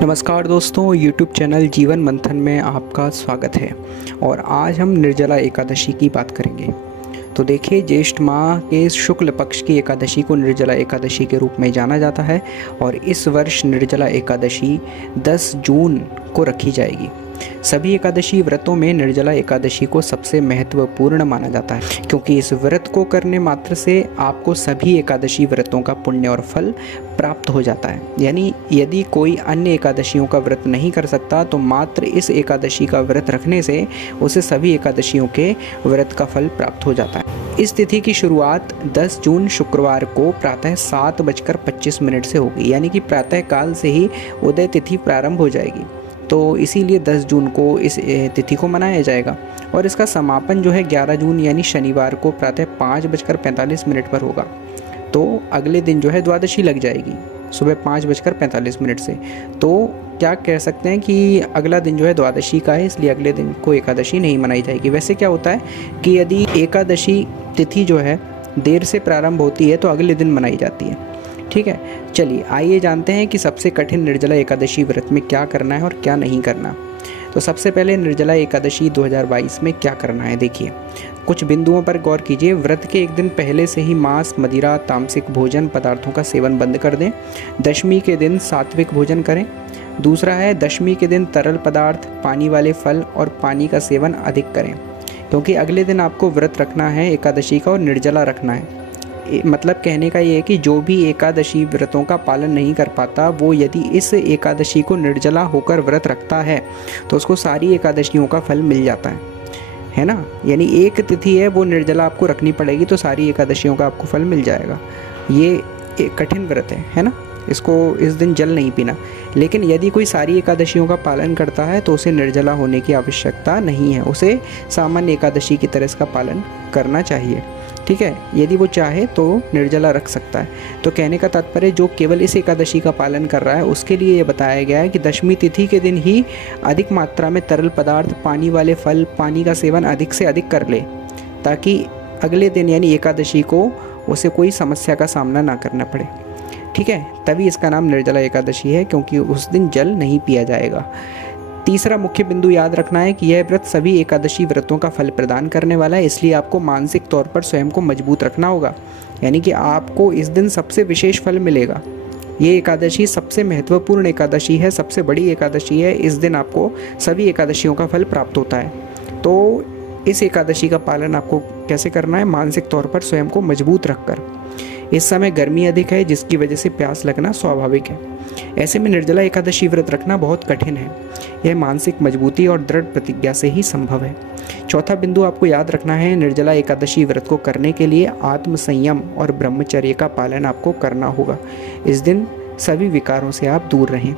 नमस्कार दोस्तों, YouTube channel जीवन मंथन में आपका स्वागत है। और आज हम निर्जला एकादशी की बात करेंगे। तो देखिए, ज्येष्ठ माह के शुक्ल पक्ष की एकादशी को निर्जला एकादशी के रूप में जाना जाता है और इस वर्ष निर्जला एकादशी 10 जून को रखी जाएगी। सभी एकादशी व्रतों में निर्जला एकादशी को सबसे महत्वपूर्ण माना जाता है, क्योंकि इस व्रत को करने मात्र से आपको सभी एकादशी व्रतों का पुण्य और फल प्राप्त हो जाता है। यानी यदि कोई अन्य एकादशियों का व्रत नहीं कर सकता तो मात्र इस एकादशी का व्रत रखने से उसे सभी एकादशियों के व्रत का फल प्राप्त हो जाता है। इस तिथि की शुरुआत 10 जून शुक्रवार को प्रातः 7:25 से होगी, यानी कि प्रातः काल से ही उदय तिथि प्रारंभ हो जाएगी। तो इसीलिए 10 जून को इस तिथि को मनाया जाएगा और इसका समापन जो है 11 जून यानी शनिवार को प्रातः 5:45 पर होगा। तो अगले दिन जो है द्वादशी लग जाएगी सुबह 5:45 से। तो क्या कह सकते हैं कि अगला दिन जो है द्वादशी का है, इसलिए अगले दिन को एकादशी नहीं मनाई जाएगी। वैसे क्या होता है कि यदि एकादशी तिथि जो है देर से प्रारंभ होती है तो अगले दिन मनाई जाती है। ठीक है, चलिए आइए जानते हैं कि सबसे कठिन निर्जला एकादशी व्रत में क्या करना है और क्या नहीं करना। तो सबसे पहले निर्जला एकादशी 2022 में क्या करना है, देखिए कुछ बिंदुओं पर गौर कीजिए। व्रत के एक दिन पहले से ही मांस, मदिरा, तामसिक भोजन पदार्थों का सेवन बंद कर दें। दशमी के दिन सात्विक भोजन करें। दूसरा है, दशमी के दिन तरल पदार्थ, पानी वाले फल और पानी का सेवन अधिक करें, क्योंकि अगले दिन आपको व्रत रखना है एकादशी का और निर्जला रखना है। मतलब कहने का ये है कि जो भी एकादशी व्रतों का पालन नहीं कर पाता, वो यदि इस एकादशी को निर्जला होकर व्रत रखता है तो उसको सारी एकादशियों का फल मिल जाता है ना। यानी एक तिथि है वो निर्जला आपको रखनी पड़ेगी तो सारी एकादशियों का आपको फल मिल जाएगा। ये एक कठिन व्रत है ना। इसको इस दिन जल नहीं पीना। लेकिन यदि कोई सारी एकादशियों का पालन करता है तो उसे निर्जला होने की आवश्यकता नहीं है, उसे सामान्य एकादशी की तरह इसका पालन करना चाहिए। ठीक है, यदि वो चाहे तो निर्जला रख सकता है। तो कहने का तात्पर्य जो केवल इस एकादशी का पालन कर रहा है उसके लिए ये बताया गया है कि दशमी तिथि के दिन ही अधिक मात्रा में तरल पदार्थ, पानी वाले फल, पानी का सेवन अधिक से अधिक कर ले, ताकि अगले दिन यानी एकादशी को उसे कोई समस्या का सामना ना करना पड़े। ठीक है, तभी इसका नाम निर्जला एकादशी है, क्योंकि उस दिन जल नहीं पिया जाएगा। तीसरा मुख्य बिंदु याद रखना है कि यह व्रत सभी एकादशी व्रतों का फल प्रदान करने वाला है, इसलिए आपको मानसिक तौर पर स्वयं को मजबूत रखना होगा। यानी कि आपको इस दिन सबसे विशेष फल मिलेगा। ये एकादशी सबसे महत्वपूर्ण एकादशी है, सबसे बड़ी एकादशी है। इस दिन आपको सभी एकादशियों का फल प्राप्त होता है। तो इस एकादशी का पालन आपको कैसे करना है? मानसिक तौर पर स्वयं को मजबूत रखकर। इस समय गर्मी अधिक है, जिसकी वजह से प्यास लगना स्वाभाविक है। ऐसे में निर्जला एकादशी व्रत रखना बहुत कठिन है। यह मानसिक मजबूती और दृढ़ प्रतिज्ञा से ही संभव है। चौथा बिंदु आपको याद रखना है, निर्जला एकादशी व्रत को करने के लिए आत्म संयम और ब्रह्मचर्य का पालन आपको करना होगा। इस दिन सभी विकारों से आप दूर रहें,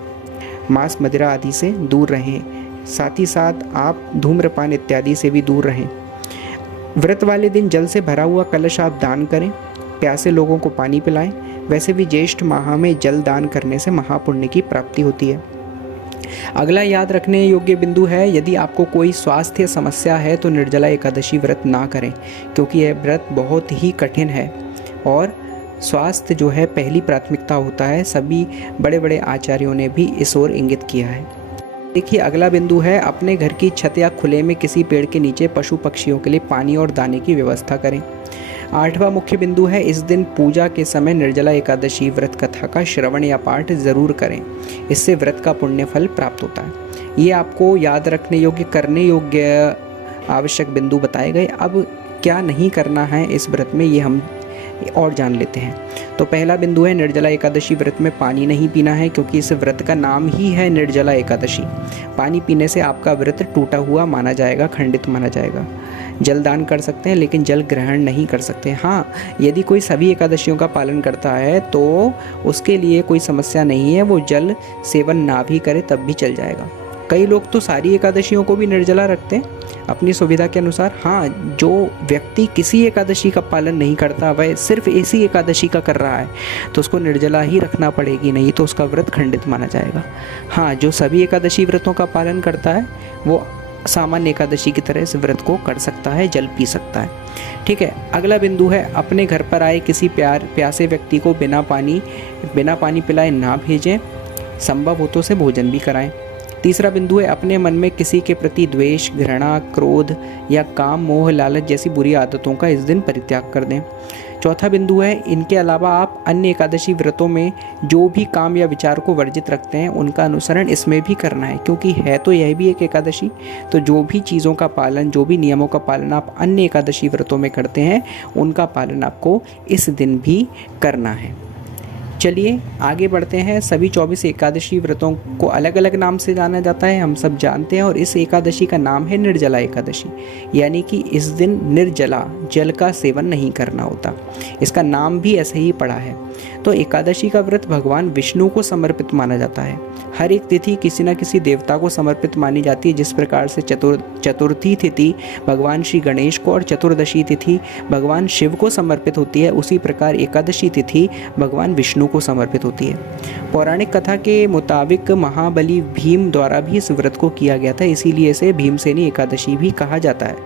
मांस, मदिरा आदि से दूर रहें। साथ ही साथ आप धूम्रपान इत्यादि से भी दूर रहें। व्रत वाले दिन जल से भरा हुआ कलश आप दान करें। प्यासे लोगों को पानी पिलाएं। वैसे भी ज्येष्ठ माह में जल दान करने से महापुण्य की प्राप्ति होती है। अगला याद रखने योग्य बिंदु है, यदि आपको कोई स्वास्थ्य समस्या है तो निर्जला एकादशी व्रत ना करें, क्योंकि यह व्रत बहुत ही कठिन है और स्वास्थ्य जो है पहली प्राथमिकता होता है। सभी बड़े बड़े आचार्यों ने भी इस ओर इंगित किया है। देखिए, अगला बिंदु है, अपने घर की छत या खुले में किसी पेड़ के नीचे पशु पक्षियों के लिए पानी और दाने की व्यवस्था करें। आठवां मुख्य बिंदु है, इस दिन पूजा के समय निर्जला एकादशी व्रत कथा का श्रवण या पाठ जरूर करें। इससे व्रत का पुण्य फल प्राप्त होता है। ये आपको याद रखने योग्य, करने योग्य आवश्यक बिंदु बताए गए। अब क्या नहीं करना है इस व्रत में, ये हम और जान लेते हैं। तो पहला बिंदु है, निर्जला एकादशी व्रत में पानी नहीं पीना है, क्योंकि इस व्रत का नाम ही है निर्जला एकादशी। पानी पीने से आपका व्रत टूटा हुआ माना जाएगा, खंडित माना जाएगा। जल दान कर सकते हैं, लेकिन जल ग्रहण नहीं कर सकते। हाँ, यदि कोई सभी एकादशियों का पालन करता है तो उसके लिए कोई समस्या नहीं है, वो जल सेवन ना भी करे तब भी चल जाएगा। कई लोग तो सारी एकादशियों को भी निर्जला रखते हैं अपनी सुविधा के अनुसार। हाँ, जो व्यक्ति किसी एकादशी का पालन नहीं करता, वह सिर्फ इसी एकादशी का कर रहा है, तो उसको निर्जला ही रखना पड़ेगी, नहीं तो उसका व्रत खंडित माना जाएगा। हाँ, जो सभी एकादशी व्रतों का पालन करता है वो सामान्य एकादशी की तरह इस व्रत को कर सकता है, जल पी सकता है। ठीक है, अगला बिंदु है अपने घर पर आए किसी प्यासे व्यक्ति को बिना पानी पिलाए ना भेजें, संभव हो तो उसे भोजन भी कराएं। तीसरा बिंदु है अपने मन में किसी के प्रति द्वेष, घृणा, क्रोध या काम, मोह, लालच जैसी बुरी आदतों का इस दिन परित्याग कर दें। चौथा बिंदु है इनके अलावा आप अन्य एकादशी व्रतों में जो भी काम या विचार को वर्जित रखते हैं उनका अनुसरण इसमें भी करना है, क्योंकि है तो यह भी एक एकादशी। तो जो भी चीज़ों का पालन, जो भी नियमों का पालन आप अन्य एकादशी व्रतों में करते हैं उनका पालन आपको इस दिन भी करना है। चलिए आगे बढ़ते हैं। सभी 24 एकादशी व्रतों को अलग अलग नाम से जाना जाता है, हम सब जानते हैं, और इस एकादशी का नाम है निर्जला एकादशी, यानी कि इस दिन निर्जला, जल का सेवन नहीं करना होता। इसका नाम भी ऐसे ही पड़ा है। तो एकादशी का व्रत भगवान विष्णु को समर्पित माना जाता है। हर एक तिथि किसी न किसी देवता को समर्पित मानी जाती है। जिस प्रकार से चतुर्थी तिथि भगवान श्री गणेश को और चतुर्दशी तिथि भगवान शिव को समर्पित होती है, उसी प्रकार एकादशी तिथि भगवान विष्णु को समर्पित होती है। पौराणिक कथा के मुताबिक महाबली भीम द्वारा भी इस व्रत को किया गया था, इसीलिए इसे भीमसेनी एकादशी भी कहा जाता है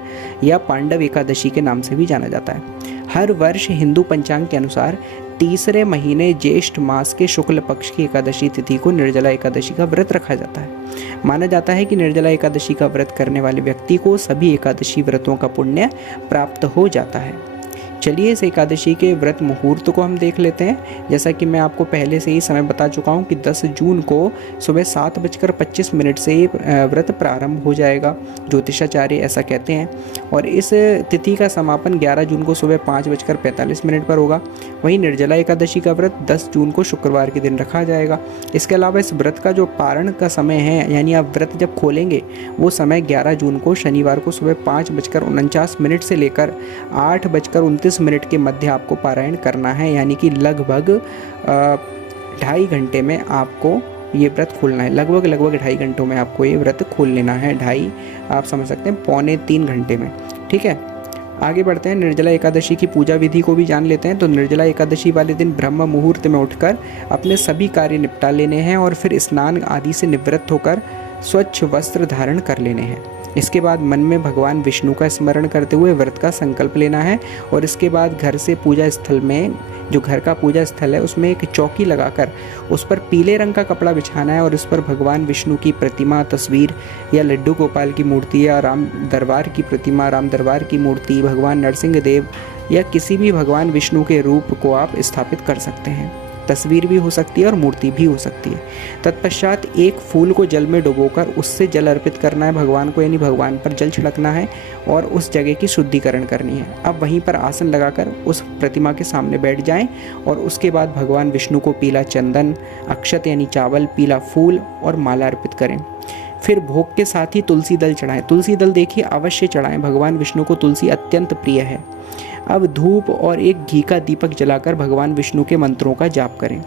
या पांडव एकादशी के नाम से भी जाना जाता है। हर वर्ष हिंदू पंचांग के अनुसार तीसरे महीने ज्येष्ठ मास के शुक्ल पक्ष की एकादशी तिथि को निर्जला एकादशी का व्रत रखा जाता है। माना जाता है कि निर्जला एकादशी का व्रत करने वाले व्यक्ति को सभी एकादशी व्रतों का पुण्य प्राप्त हो जाता है। चलिए इस एकादशी के व्रत मुहूर्त को हम देख लेते हैं। जैसा कि मैं आपको पहले से ही समय बता चुका हूं कि 10 जून को सुबह 7:25 से ये व्रत प्रारंभ हो जाएगा, ज्योतिषाचार्य ऐसा कहते हैं, और इस तिथि का समापन 11 जून को सुबह 5:45 पर होगा। वहीं निर्जला एकादशी का व्रत 10 जून को शुक्रवार के दिन रखा जाएगा। इसके अलावा इस व्रत का जो पारण का समय है, यानी आप व्रत जब खोलेंगे वो समय 11 जून को शनिवार को सुबह 5:49 से लेकर 8:29 के मध्य आपको पारायण करना है, यानी कि लगभग 2.5 घंटे में आपको ये व्रत खोलना है। लगभग 2.5 घंटों में आपको ये व्रत खोल लेना है। 2.5 आप समझ सकते हैं, 2.75 घंटे में। ठीक है, आगे बढ़ते हैं। निर्जला एकादशी की पूजा विधि को भी जान लेते हैं। तो निर्जला एकादशी वाले दिन ब्रह्म मुहूर्त में उठकर अपने सभी कार्य निपटा लेने हैं और फिर स्नान आदि से निवृत्त होकर स्वच्छ वस्त्र धारण कर लेने हैं। इसके बाद मन में भगवान विष्णु का स्मरण करते हुए व्रत का संकल्प लेना है, और इसके बाद घर से पूजा स्थल में, जो घर का पूजा स्थल है उसमें एक चौकी लगाकर उस पर पीले रंग का कपड़ा बिछाना है और उस पर भगवान विष्णु की प्रतिमा, तस्वीर या लड्डू गोपाल की मूर्ति या राम दरबार की प्रतिमा, राम दरबार की मूर्ति, भगवान नरसिंह देव या किसी भी भगवान विष्णु के रूप को आप स्थापित कर सकते हैं। तस्वीर भी हो सकती है और मूर्ति भी हो सकती है। तत्पश्चात एक फूल को जल में डुबोकर उससे जल अर्पित करना है भगवान को, यानी भगवान पर जल छिड़कना है और उस जगह की शुद्धिकरण करनी है। अब वहीं पर आसन लगाकर उस प्रतिमा के सामने बैठ जाएं और उसके बाद भगवान विष्णु को पीला चंदन, अक्षत यानी चावल, पीला फूल और माला अर्पित करें। फिर भोग के साथ ही तुलसी दल चढ़ाएं। तुलसी दल देखिए अवश्य चढ़ाएं, भगवान विष्णु को तुलसी अत्यंत प्रिय है। अब धूप और एक घी का दीपक जलाकर भगवान विष्णु के मंत्रों का जाप करें।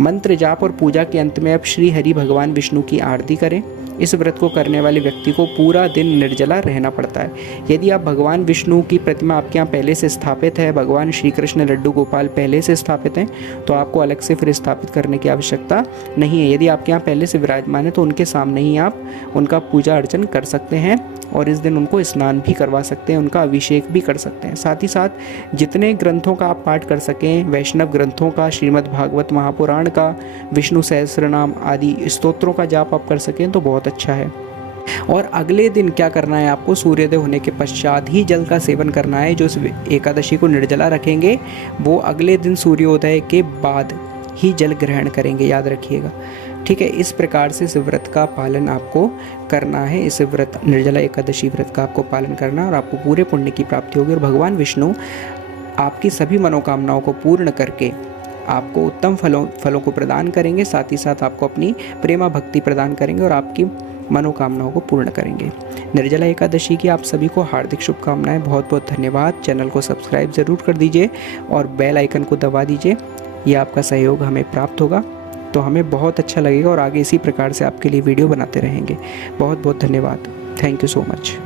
मंत्र जाप और पूजा के अंत में अब श्री हरि भगवान विष्णु की आरती करें। इस व्रत को करने वाले व्यक्ति को पूरा दिन निर्जला रहना पड़ता है। यदि आप भगवान विष्णु की प्रतिमा आपके यहाँ पहले से स्थापित है, भगवान श्री कृष्ण लड्डू गोपाल पहले से स्थापित हैं, तो आपको अलग से फिर स्थापित करने की आवश्यकता नहीं है। यदि आपके यहाँ पहले से विराजमान है तो उनके सामने ही आप उनका पूजा अर्चन कर सकते हैं और इस दिन उनको स्नान भी करवा सकते हैं, उनका अभिषेक भी कर सकते हैं। साथ ही साथ जितने ग्रंथों का आप पाठ कर सकें, वैष्णव ग्रंथों का, श्रीमद् भागवत महापुराण का, विष्णु सहस्त्रनाम आदि स्तोत्रों का जाप आप कर सकें तो बहुत अच्छा है। और अगले दिन क्या करना है, आपको सूर्योदय होने के पश्चात ही जल का सेवन करना है। जो एकादशी को निर्जला रखेंगे वो अगले दिन सूर्योदय के बाद ही जल ग्रहण करेंगे, याद रखिएगा। ठीक है, इस प्रकार से इस व्रत का पालन आपको करना है। इस व्रत निर्जला एकादशी व्रत का आपको पालन करना है और आपको पूरे पुण्य की प्राप्ति होगी और भगवान विष्णु आपकी सभी मनोकामनाओं को पूर्ण करके आपको उत्तम फलों को प्रदान करेंगे। साथ ही साथ आपको अपनी प्रेमा भक्ति प्रदान करेंगे और आपकी मनोकामनाओं को पूर्ण करेंगे। निर्जला एकादशी की आप सभी को हार्दिक शुभकामनाएं। बहुत बहुत धन्यवाद। चैनल को सब्सक्राइब ज़रूर कर दीजिए और बेल आइकन को दबा दीजिए। ये आपका सहयोग हमें प्राप्त होगा तो हमें बहुत अच्छा लगेगा और आगे इसी प्रकार से आपके लिए वीडियो बनाते रहेंगे। बहुत बहुत धन्यवाद। Thank you so much.